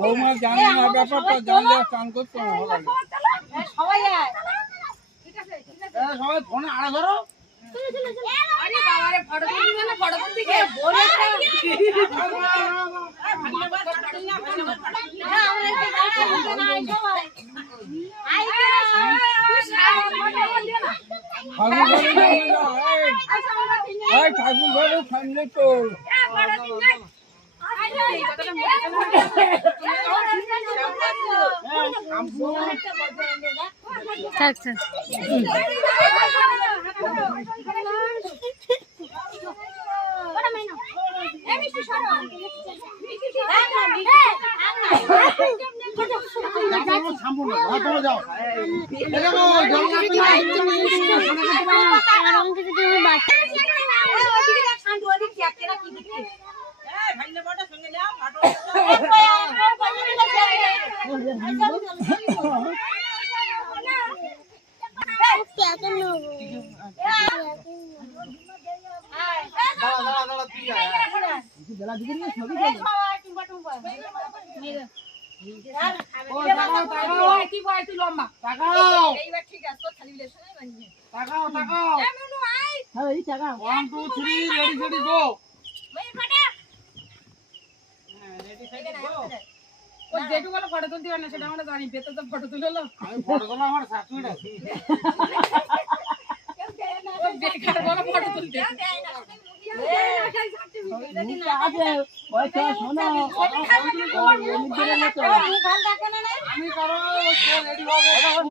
বৌমা জানে না ব্যাপারটা, জানলে স্নান করতে সবাই ফোনে আড়া ধরো। ঠাকুর ঘরে সামনে তো যেটু বলো ফটো তুলতে পারে না সেটা আমরা জানি, ভেতর তো ফটো তুলে লো। আমি ফটো তোলা আমার শাশুড়ি আছে, বেকার বলো ফটো তুলতে আমি কারো রেডি হবে।